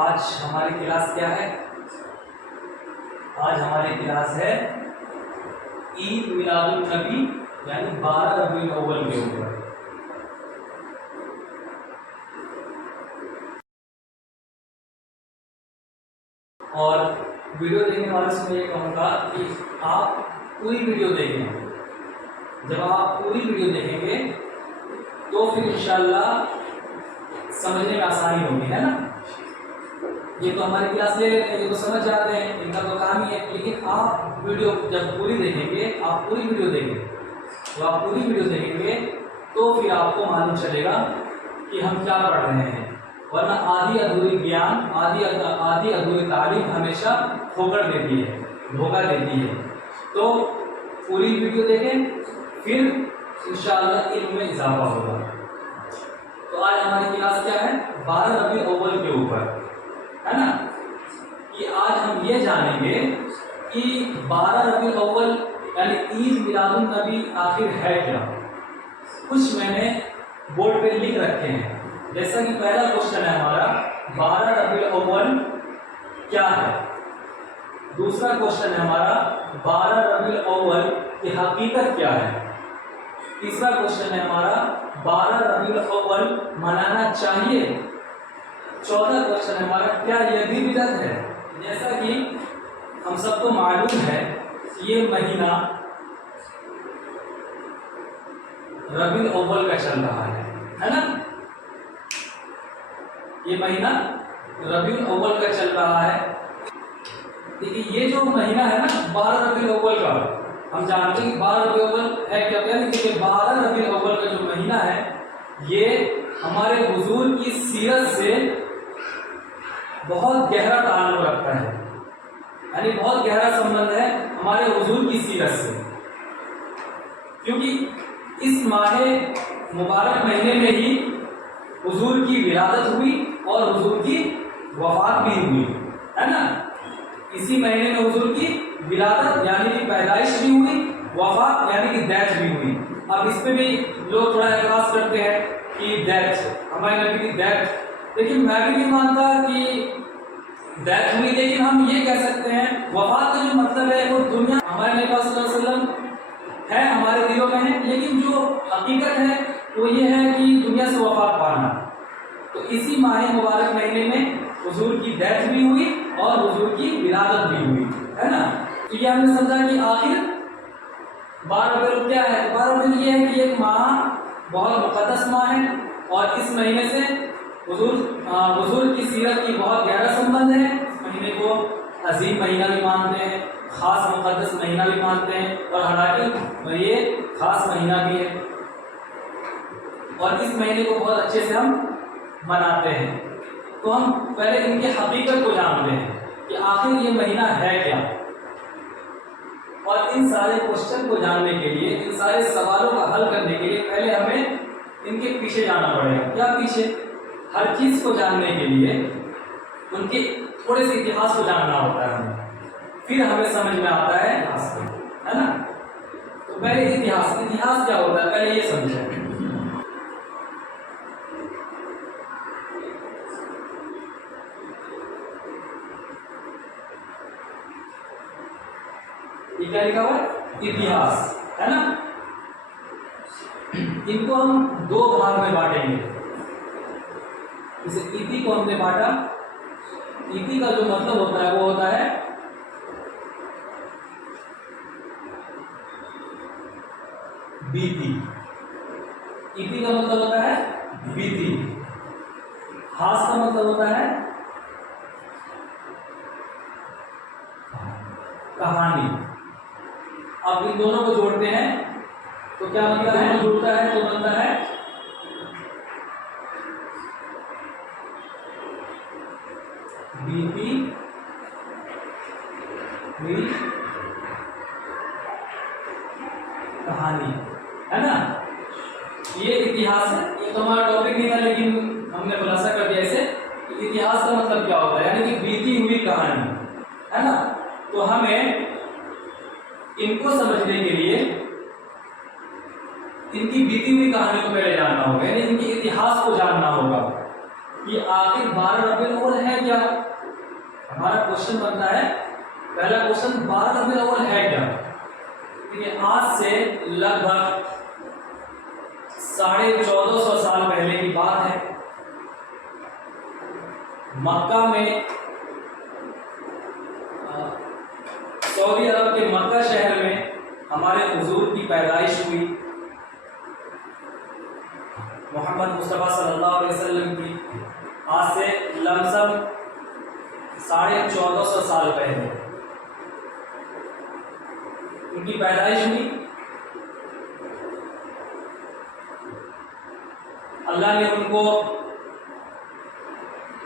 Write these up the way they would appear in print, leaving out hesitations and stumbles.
آج ہماری کلاس کیا ہے؟ آج ہماری کلاس ہے عید میلاد النبی یعنی 12 ربیع الاول کے اوپر۔ اور ویڈیو دیکھنے والے سے میں یہ کہوں گا کہ آپ پوری ویڈیو دیکھیں۔ جب آپ پوری ویڈیو دیکھیں گے تو پھر انشاءاللہ سمجھنے میں آسانی ہوگی، ہے نا؟ یہ تو ہماری کلاس لے لیتے ہیں، یہ تو سمجھ جاتے ہیں، ان کا تو کام ہی ہے، لیکن آپ ویڈیو جب پوری دیکھیں گے، آپ پوری ویڈیو دیکھیں گے، جب آپ پوری ویڈیو دیکھیں گے تو پھر آپ کو معلوم چلے گا کہ ہم کیا پڑھ رہے ہیں، ورنہ آدھی ادھوری گیان، آدھی ادھوری تعلیم ہمیشہ ٹھوکر دیتی ہے، دھوکہ دیتی ہے۔ تو پوری ویڈیو دیکھیں، پھر انشاءاللہ علم میں اضافہ ہوگا۔ تو آج ہماری کلاس کیا ہے؟ 12 ربیع الاول کے اوپر، ہے نا؟ کہ آج ہم یہ جانیں گے کہ 12 ربیع الاول یعنی عید میلاد النبی آخر ہے کیا۔ کچھ میں نے بورڈ پہ لکھ رکھے ہیں، جیسا کہ پہلا کوشچن ہے ہمارا 12 ربیع الاول کیا ہے، دوسرا کوشچن ہے ہمارا 12 ربیع الاول کی حقیقت کیا ہے، تیسرا کوشچن ہے ہمارا 12 ربیع الاول منانا چاہیے، چوتھا کوشچن ہے ہمارا کیا یہ بھی بدعت ہے۔ جیسا کہ ہم سب کو معلوم ہے یہ مہینہ ربیع الاول کا چل رہا ہے نا؟ یہ مہینہ ربیع الاول کا چل رہا ہے۔ دیکھیے یہ جو مہینہ ہے نا 12 ربیع الاول کا، ہم جانتے ہیں کہ 12 ربیع الاول ہے کیا، کہ 12 ربیع الاول کا جو مہینہ ہے یہ ہمارے حضور کی سیرت سے بہت گہرا تعلق رکھتا ہے، یعنی بہت گہرا سمبند ہے ہمارے حضور کی سیرت سے، کیونکہ اس ماہ مبارک مہینے میں ہی حضور کی ولادت ہوئی اور حضور کی وفات بھی ہوئی، ہے نا؟ اسی مہینے میں حضور کی ولادت یعنی کہ پیدائش بھی ہوئی، وفات یعنی کہ ڈیتھ بھی ہوئی۔ اب اس پہ بھی لوگ تھوڑا اعتراض کرتے ہیں کہ ڈیتھ، ہمارے نبی کی ڈیتھ، لیکن میں بھی نہیں مانتا کہ ڈیتھ ہوئی، لیکن ہم یہ کہہ سکتے ہیں وفات کا جو مطلب ہے وہ دنیا ہمارے نبی صلی اللہ علیہ وسلم ہے، ہمارے دلوں میں ہے، لیکن جو حقیقت ہے وہ یہ ہے کہ دنیا سے وفات پانا۔ تو اسی ماہ مبارک مہینے میں حضور کی ڈیتھ بھی ہوئی اور حضور کی ولادت بھی ہوئی، ہے نا؟ تو یہ ہم نے سمجھا کہ آخر 12 ربیع الاول کیا ہے؟ 12 ربیع الاول یہ ہے کہ ایک ماہ بہت مقدس ماہ ہے اور اس مہینے سے حضور کی سیرت کی بہت گہرا سمبند ہے۔ اس مہینے کو عظیم مہینہ بھی مانتے ہیں، خاص مقدس مہینہ بھی مانتے ہیں، اور حالانکہ یہ خاص مہینہ بھی ہے اور اس مہینے کو بہت اچھے سے ہم مناتے ہیں۔ تو ہم پہلے ان کی حقیقت کو جانتے ہیں کہ آخر یہ مہینہ ہے کیا، اور ان سارے کوشچن کو جاننے کے لیے، ان سارے سوالوں کا حل کرنے کے لیے پہلے ہمیں ان کے پیچھے جانا پڑے گا۔ کیا پیچھے؟ ہر چیز کو جاننے کے لیے ان کے تھوڑے سے اتہاس کو جاننا ہوتا ہے ہمیں، پھر ہمیں سمجھ میں آتا ہے اتہاس، ہے نا؟ تو پہلے اتہاس کیا ہوتا ہے پہلے یہ سمجھیں۔ یہ کیا لکھا ہوا ہے؟ اتہاس، ہے نا؟ ان کو ہم دو بھاگ میں بانٹیں گے۔ جیسے ایتی کو ہم نے بانٹا، ایتی کا جو مطلب ہوتا ہے وہ ہوتا ہے بیتی، ایتی کا مطلب ہوتا ہے بیتی، ہاس کا مطلب ہوتا ہے کہانی۔ اب ان دونوں کو جوڑتے ہیں تو کیا بنتا ہے؟ جڑتا ہے تو بنتا ہے بیتی ہوئی کہانی، ہے نا؟ یہ اتہاس ہے، یہ تو ہمارا ٹاپک نہیں تھا لیکن ہم نے خلاصہ کر دیا اسے کہ اتہاس کا مطلب کیا ہوتا ہے، یعنی کہ بیتی ہوئی کہانی، ہے نا؟ تو ہمیں ان کو سمجھنے کے لیے ان کی بیتی ہوئی کہانی کو پہلے جاننا ہوگا، یعنی ان کے اتہاس کو جاننا ہوگا کہ آخر 12 ربیع الاول ہے کیا، ہمارا کوشچن بنتا ہے، پہلا کوشچن 12 ربیع الاول ہے کیا؟ یہ آج سے لگ بھگ 1450 سال پہلے کی بات ہے۔ مکہ میں، سعودی عرب کے مکہ شہر میں ہمارے حضور کی پیدائش ہوئی، محمد مصطفیٰ صلی اللہ علیہ وسلم کی، آج سے لمسم 1450 سال پہلے ان کی پیدائش ہوئی۔ اللہ نے ان کو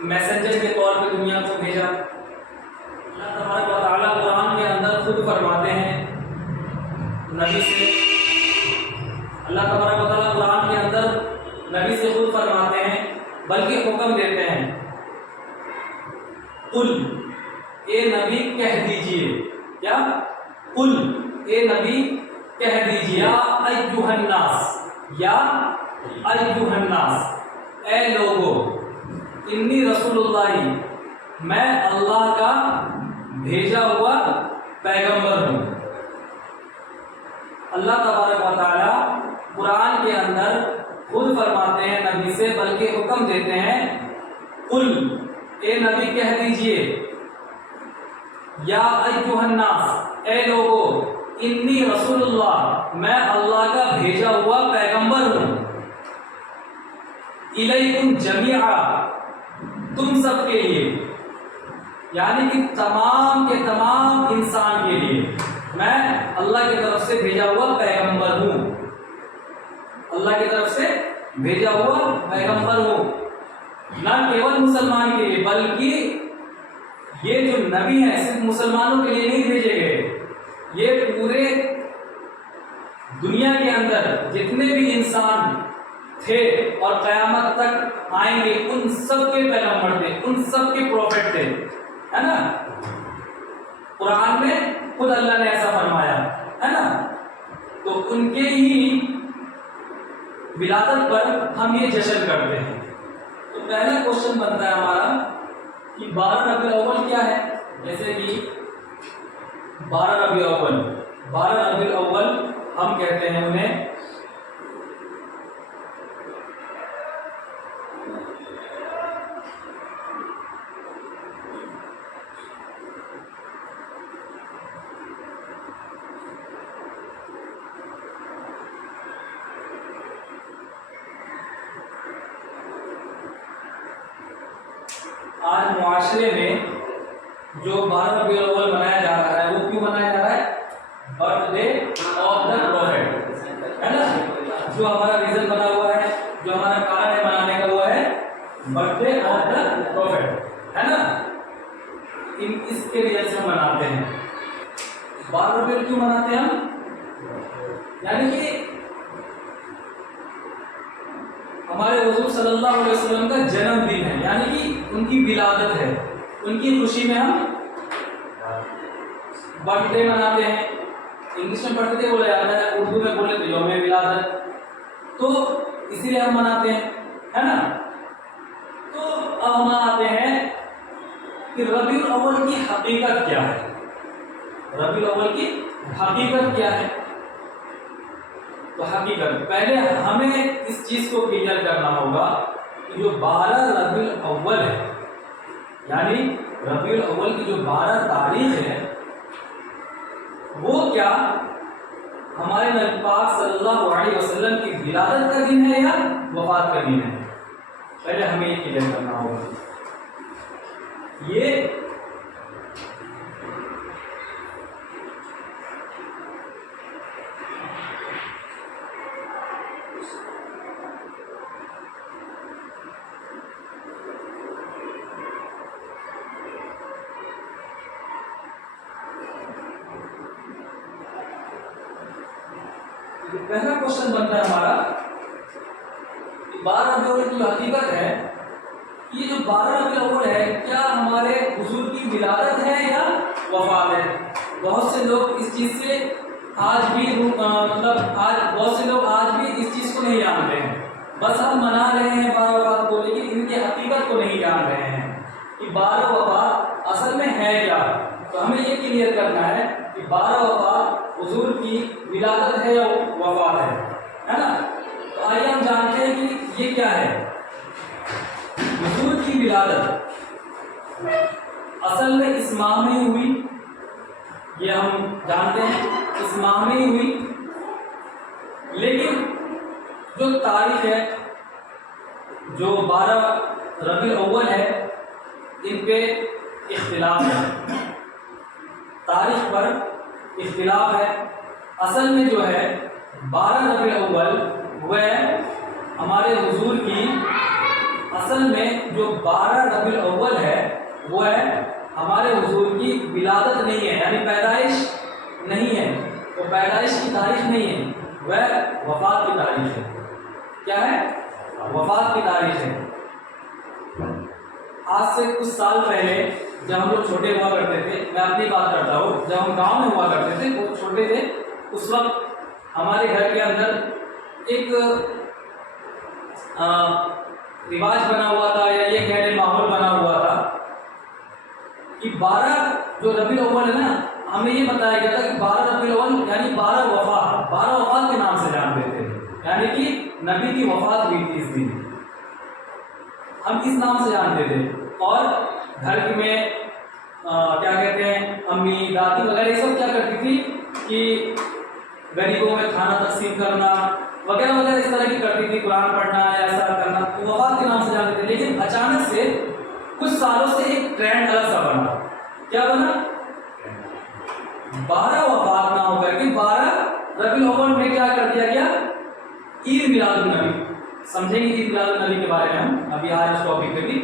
میسنجر کے طور پہ دنیا کو بھیجا۔ اللہ تبارک و تعالیٰ قرآن کے اندر خود فرماتے ہیں نبی سے، اللہ تبارک و تعالیٰ قرآن کے اندر نبی سے خود فرماتے ہیں، بلکہ حکم دیتے ہیں، قل اے نبی کہہ دیجئے، کیا؟ قل اے نبی کہہ دیجئے، یا ایھا الناس، یا ایھا الناس، اے لوگو، انی رسول اللہ، میں اللہ کا بھیجا ہوا پیغمبر ہوں۔ اللہ تبارک و تعالیٰ قرآن کے اندر خود فرماتے ہیں نبی سے، بلکہ حکم دیتے ہیں، قل اے نبی کہہ دیجئے، یا ایھا الناس، اے لوگو، انی رسول اللہ، میں اللہ کا بھیجا ہوا پیغمبر ہوں، الیکم جمیعا، تم سب کے لیے، یعنی کہ تمام کے تمام انسان کے لیے میں اللہ کی طرف سے بھیجا ہوا پیغمبر ہوں، اللہ کی طرف سے بھیجا ہوا پیغمبر ہوں، نہ کیول مسلمان کے لیے، بلکہ یہ جو نبی ہیں صرف مسلمانوں کے لیے نہیں بھیجے گئے، یہ پورے دنیا کے اندر جتنے بھی انسان تھے اور قیامت تک آئیں گے، ان سب کے پیغمبر تھے، ان سب کے پروفٹ تھے، ہے نا؟ قرآن میں خود اللہ نے ایسا فرمایا ہے نا؟ تو ان کے ہی ولادت پر ہم یہ جشن کرتے ہیں۔ تو پہلا کوشچن بنتا ہے ہمارا کہ 12 ربیع الاول کیا ہے؟ جیسے کہ 12 ربیع الاول، 12 ربیع الاول ہم کہتے ہیں انہیں آج معاشرے میں جو 12 ربیع الاول منایا جا رہا ہے، وہ کیوں منایا جا رہا ہے؟ Birthday of the prophet, ہے نا؟ جو ہمارا ریزن بنا ہوا ہے، جو ہمارا کارن ہے منانے کا، وہ ہے birthday of the prophet, ہے نا؟ اس کے وجہ سے ہم مناتے ہیں۔ 12 ربیع کیوں مناتے ہیں ہم؟ یعنی کہ ہمارے حضور صلی اللہ علیہ وسلم کا جنم دن ہے، یعنی کہ ان کی ولادت ہے، ان کی خوشی میں ہم برتھ ڈے مناتے ہیں۔ انگلش میں برتھ ڈے بولا جاتا ہے، اردو میں بولے تو یوم ولادت، تو اسی لیے ہم مناتے ہیں، ہے نا؟ تو اب ہم آتے ہیں کہ ربیع الاول کی حقیقت کیا ہے؟ ربیع الاول کی حقیقت کیا ہے؟ تو حقیقت پہلے ہمیں اس چیز کو کلیئر کرنا ہوگا کہ جو 12 ربیع الاول ہے، یعنی ربیع الاول کی جو 12 تاریخ ہے، وہ کیا ہمارے نبی پاک صلی اللہ علیہ وسلم کی ولادت کا دن ہے یا وفات کا دن ہے؟ پہلے ہمیں یہ کلیئر کرنا ہوگا۔ یہ پہلا کوشچن بنتا ہے ہمارا کہ 12 ربیع الاول کی جو حقیقت ہے، یہ جو 12 ربیع الاول ہے، کیا ہمارے حضور کی ولادت ہے یا وفات ہے؟ بہت سے لوگ اس چیز سے آج بھی بہت سے لوگ آج بھی اس چیز کو نہیں جانتے ہیں، بس ہم منا رہے ہیں 12 وفات کو، لیکن ان کی حقیقت کو نہیں جان رہے ہیں کہ 12 وفات اصل میں میں ہے کیا. تو ہمیں یہ کلیئر کرنا ہے کہ 12 وفات حضور کی ولادت ہے یا وفات ہے نا. تو آئیے ہم جانتے ہیں کہ یہ کیا ہے. حضور کی ولادت اصل میں اس ماہ میں ہوئی، یہ ہم جانتے ہیں اس ماہ میں ہوئی، لیکن جو تاریخ ہے جو 12 ربیع الاول ہے ان پہ اختلاف ہے، تاریخ پر اختلاف ہے. اصل میں جو ہے 12 ربیع الاول وہ ہمارے حضور کی، اصل میں جو 12 ربیع الاول ہے وہ ہے ہمارے حضور کی ولادت نہیں ہے، یعنی پیدائش نہیں ہے، وہ پیدائش کی تاریخ نہیں ہے، وہ وفات کی تاریخ ہے. کیا ہے؟ وفات کی تاریخ ہے. آج سے کچھ سال پہلے جب ہم لوگ چھوٹے ہوا کرتے تھے، میں اپنی بات کرتا ہوں، جب ہم گاؤں میں ہوا کرتے تھے وہ چھوٹے تھے، اس وقت ہمارے گھر کے اندر ایک رواج بنا ہوا تھا، یا یہ کہہ لیں ماحول بنا ہوا تھا کہ 12 جو ربیع الاول ہے نا، ہمیں یہ بتایا گیا تھا کہ 12 ربیع الاول یعنی 12 وفات کے نام سے جانتے تھے، یعنی کہ نبی کی وفات ہوئی تھی اس دن، ہم اس نام سے جانتے تھے. اور گھر میں کیا کہتے ہیں امی دادی وغیرہ یہ سب کیا کرتی تھی کہ غریبوں میں کھانا تقسیم کرنا وغیرہ وغیرہ اس طرح کی کرتی تھی، قرآن پڑھنا یا ایسا کرنا، وفات کے نام سے جانتے تھے. لیکن اچانک سے کچھ سالوں سے ایک ٹرینڈ الگ سا بنا. کیا بنا؟ 12 وفات نہ ہو کر کے 12 ربیع الاول میں کیا کر دیا گیا؟ عید میلاد النبی. سمجھیں گے عید میلاد النبی کے بارے میں ہم ابھی آج اس ٹاپک پہ بھی.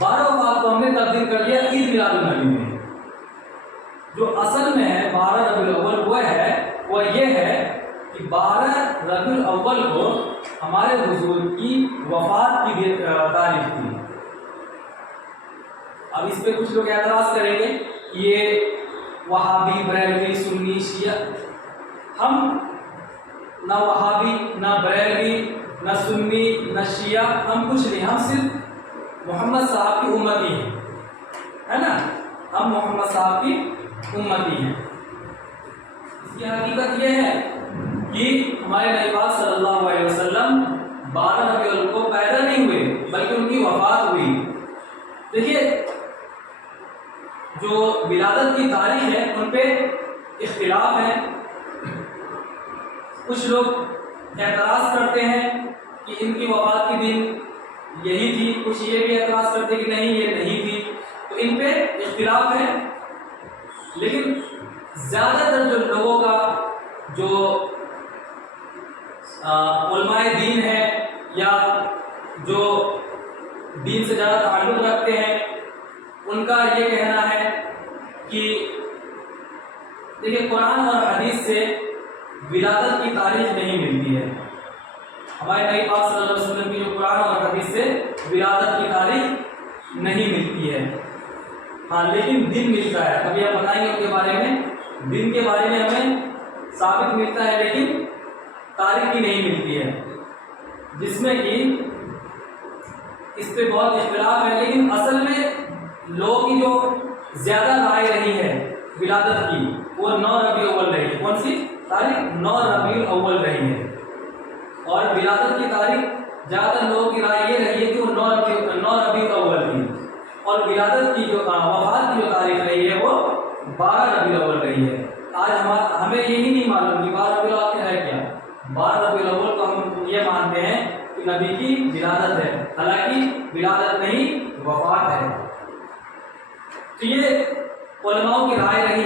12 وفات کو ہم نے تبدیل کر دیا عید میلاد النبی میں. جو اصل میں ہے 12 ربیع الاول وہ یہ ہے کہ 12 ربیع الاول کو ہمارے حضور کی وفات کی تاریخ تھی. اب اس پہ کچھ لوگ اعتراض کریں گے یہ وہابی بریلوی سنی شیعہ. ہم نہ وہابی نہ بریلوی نہ سنی نہ شیعہ، ہم کچھ نہیں، ہم صرف محمد صاحب کی امتی ہیں، ہے نا. ہم محمد صاحب کی امتی ہیں. اس کی حقیقت یہ ہے کہ ہمارے نبی پاک صلی اللہ علیہ وسلم 12 ربیع الاول کو پیدا نہیں ہوئے بلکہ ان کی وفات ہوئی. دیکھیے جو ولادت کی تاریخ ہے ان پہ اختلاف ہے. کچھ لوگ اعتراض کرتے ہیں کہ ان کی وفات کی دن یہی تھی، کچھ یہ بھی اعتراض کرتے ہیں کہ نہیں یہ نہیں تھی. تو ان پہ اختلاف ہے. لیکن زیادہ تر جو لوگوں کا جو علماء دین ہے یا جو دین سے زیادہ تعلق رکھتے ہیں ان کا یہ کہنا ہے کہ دیکھیے قرآن اور حدیث سے ولادت کی تاریخ نہیں ملتی ہے. ہمارے نبی پاک صلی اللہ علیہ وسلم کی جو قرآن اور حدیث سے ولادت کی تاریخ نہیں ملتی ہے. ہاں لیکن دن ملتا ہے، ابھی آپ بتائیں گے ان کے بارے میں. دن کے بارے میں ہمیں ثابت ملتا ہے لیکن تاریخ کی نہیں ملتی ہے، جس میں کہ اس پہ بہت اختلاف ہے. لیکن اصل میں لوگوں کی جو زیادہ رائے رہی ہے ولادت کی وہ 9 ربیع الاول رہی ہے. کون سی تاریخ؟ 9 ربیع الاول رہی ہے. اور ولادت کی تاریخ زیادہ تر لوگوں کی رائے یہ رہی ہے کہ وہ 9 ربیع الاول تھی. اور ولادت کی جو وفات کی جو تاریخ رہی ہے وہ 12 ربیع الاول رہی ہے. آج ہمیں یہی نہیں معلوم کہ 12 ربیع الاول ہے کیا. 12 ربیع الاول کو ہم یہ مانتے ہیں کہ نبی کی ولادت ہے، حالانکہ ولادت نہیں وفات ہے. تو یہ علماء کی رائے رہی.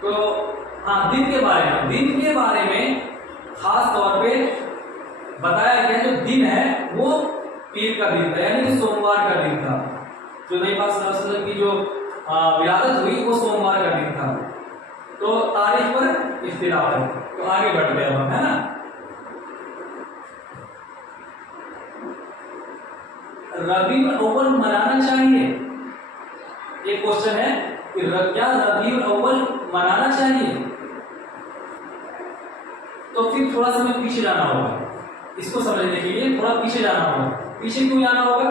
تو ہاں دن کے بارے میں خاص طور پہ بتایا گیا جو دن ہے وہ پیر کا دن تھا، یعنی کہ سوموار کا دن تھا. جو نبی پاک صلی اللہ علیہ وسلم کی جو ولادت ہوئی وہ سوموار کا دن تھا. تو تاریخ پر اختلاف ہے. تو آگے بڑھ گئے ہم، ہے نا. ربیع الاول منانا چاہیے، ایک کوشچن ہے کہ کیا ربیع الاول منانا چاہیے؟ تو پھر تھوڑا سا ہمیں پیچھے جانا ہوگا اس کو سمجھنے کے لیے. تھوڑا پیچھے جانا ہوگا. پیچھے کیوں جانا ہوگا؟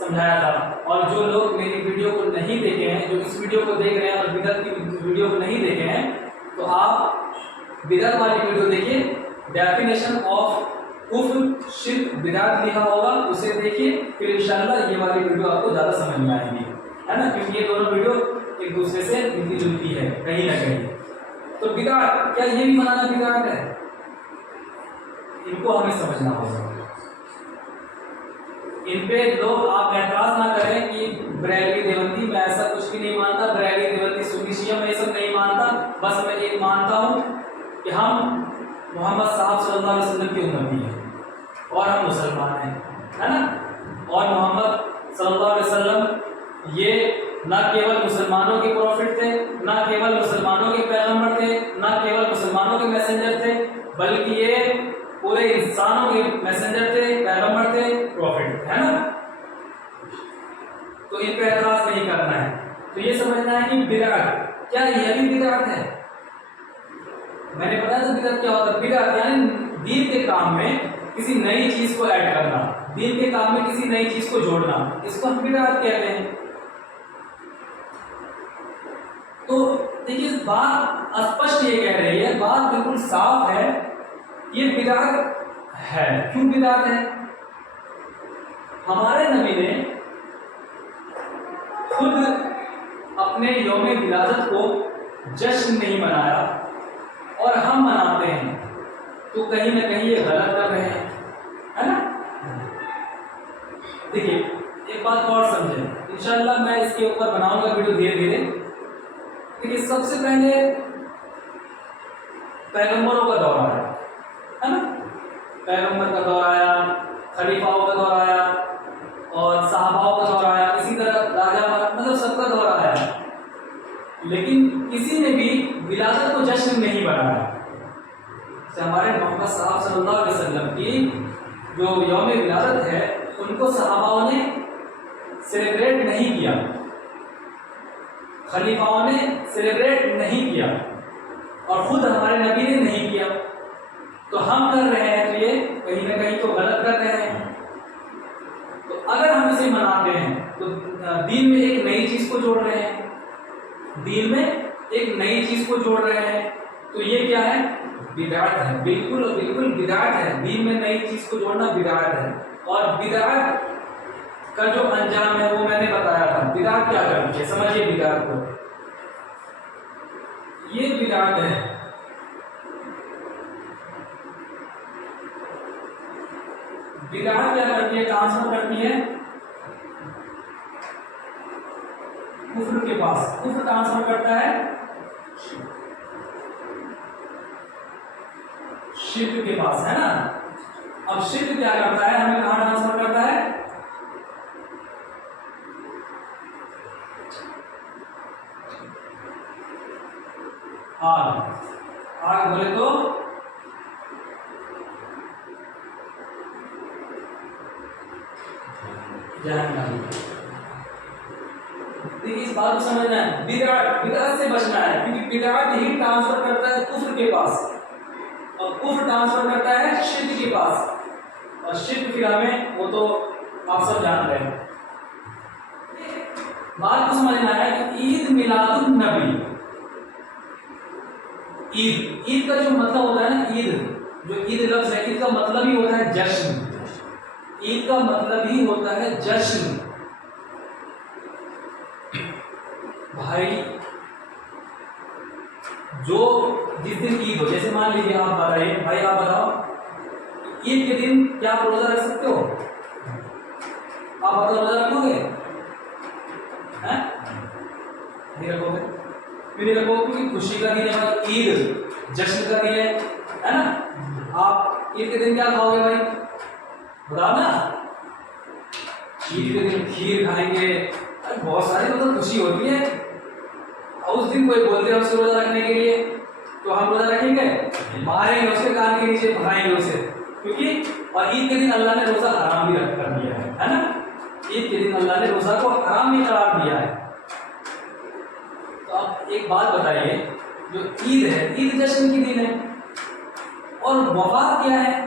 سمجھایا تھا. اور جو لوگ میری ویڈیو کو نہیں دیکھے ہیں, جو اس ویڈیو کو دیکھ رہے ہیں اور بدعت کی ویڈیو کو نہیں دیکھے ہیں, تو آپ بدعت والی ویڈیو دیکھیے. ڈیفینیشن آف کفر شرک بدعت لکھا ہوگا, اسے دیکھیے, پھر انشاءاللہ یہ والی ویڈیو آپ کو زیادہ سمجھ میں آئے گی, ہے نا, کیونکہ یہ دونوں ویڈیو ایک دوسرے سے ملتی جلتی ہے کہیں نہ کہیں. تو بدعت, کیا یہ بھی منانا بدعت ہے؟ ان کو ہمیں سمجھنا ہوگا. ان پہ لوگ آپ اعتراض نہ کریں کہ بریلوی دیوبندی میں ایسا کچھ بھی نہیں مانتا, بریلوی دیوبندی سنی شیعہ میں یہ سب نہیں مانتا, بس میں ایک مانتا ہوں کہ ہم محمد صاحب صلی اللہ علیہ وسلم کی امتی ہیں اور ہم مسلمان ہیں, ہے نا. اور محمد صلی اللہ علیہ وسلم یہ نہ کیول مسلمانوں کے پروفٹ تھے, نہ کیول مسلمانوں کے پیغمبر تھے, نہ کیول مسلمانوں کے میسنجر تھے, بلکہ یہ پورے انسانوں کے میسنجر تھے, پیغمبر تھے, پروفٹ, ہے نا. تو ان پہ اعتراض نہیں کرنا ہے. تو یہ سمجھنا ہے کہ بدعت, کیا یہ بھی بدعت ہے؟ میں نے بتایا تھا بدعت کیا ہوتا ہے. بدعت یعنی دین کے کام میں کسی نئی چیز کو ایڈ کرنا, دین کے کام میں کسی نئی چیز کو جوڑنا, اس کو ہم بدعت کہتے ہیں. تو دیکھیے بات اسپشٹ یہ کہہ رہی ہے, بات بالکل صاف ہے, یہ بدعت ہے. کیوں بدعت ہے؟ ہمارے نبی نے خود اپنے یوم ولادت کو جشن نہیں منایا اور ہم مناتے ہیں, تو کہیں نہ کہیں یہ غلط کر رہے ہیں, ہے نا. دیکھیے ایک بات اور سمجھیں, انشاءاللہ میں اس کے اوپر بناؤں گا ویڈیو دھیرے دھیرے. دیکھیے سب سے پہلے پیغمبروں کا دور آیا, ہے نا, پیغمبر کا دور آیا, خلیفاؤں کا دور آیا, اور صحاباؤں کا دور آیا, اسی طرح راجا, مطلب سب کا دور آیا, لیکن کسی نے بھی ولادت کو جشن نہیں بنایا. ہمارے محمد صاحب صلی اللہ علیہ وسلم کی جو یوم ولادت ہے ان کو صحاباؤں نے سیلیبریٹ نہیں کیا, خلیفاؤں نے سیلیبریٹ نہیں کیا, اور خود ہمارے نبی نے نہیں کیا. تو ہم کر رہے ہیں تو یہ کہیں نہ کہیں تو غلط کر رہے ہیں. تو اگر ہم اسے مناتے ہیں تو دین میں ایک نئی چیز کو جوڑ رہے ہیں, دین میں ایک نئی چیز کو جوڑ رہے ہیں. تو یہ کیا ہے؟ بدعت ہے. بالکل اور بالکل بدعت ہے. دین میں نئی چیز کو جوڑنا بدعت ہے. اور بدعت کا جو انجام ہے وہ میں نے بتایا تھا. بدعت کیا کرتی ہے, سمجھیے بدعت کو. یہ بدعت ہے, بدعت کیا کرتی ہے, ٹرانسفر کرتی ہے کفر کے پاس. کفر ٹرانسفر کرتا ہے شرک کے پاس, ہے نا. اب شرک کیا کرتا ہے, ہمیں کہاں ٹرانسفر کرتا ہے؟ آگ. آگ بولے تو جہنم. دیکھیے اس بات کو سمجھنا ہے, بدعت سے بچنا ہے, کیونکہ بدعت ہی ٹرانسفر کرتا ہے کفر کے پاس, اور کفر ٹرانسفر کرتا ہے شرک کے پاس, اور شرک پھر ہمیں وہ تو آپ سب جان رہے ہیں. بات کو سمجھنا ہے کہ عید میلاد النبی, عید کا جو مطلب ہوتا ہے نا, عید جو عید لفظ ہے, عید کا مطلب ہی ہوتا ہے جشن. عید کا مطلب ہی ہوتا ہے جشن. بھائی جو جس دن عید ہو, جیسے مان لیجیے آپ بتائیے, بھائی آپ بتاؤ عید کے دن کیا آپ روزہ رکھ سکتے ہو؟ آپ بتاؤ روزہ رکھو گے؟ نہیں رکھو گے. نہیں رکھو کیونکہ خوشی کا دن ہے, عید جشن کا دن ہے نا. آپ عید کے دن کیا کھاؤ گے بھائی, بتاؤ نا. عید کے دن کھیر کھائیں گے, بہت ساری مطلب خوشی ہوتی ہے. اور اس دن کوئی بولتے ہیں اس کو روزہ رکھنے کے لیے, تو ہم روزہ رکھیں گے, ماریں گے اس کے کان کے نیچے, بھگائیں گے اسے, کیونکہ اور عید کے دن اللہ نے روزہ حرام بھی کر دیا ہے نا. عید کے دن اللہ نے روزہ کو حرام بھی قرار دیا ہے. تو آپ ایک بات بتائیے, جو عید ہے, عید جشن کی دن ہے, اور وفات کیا ہے؟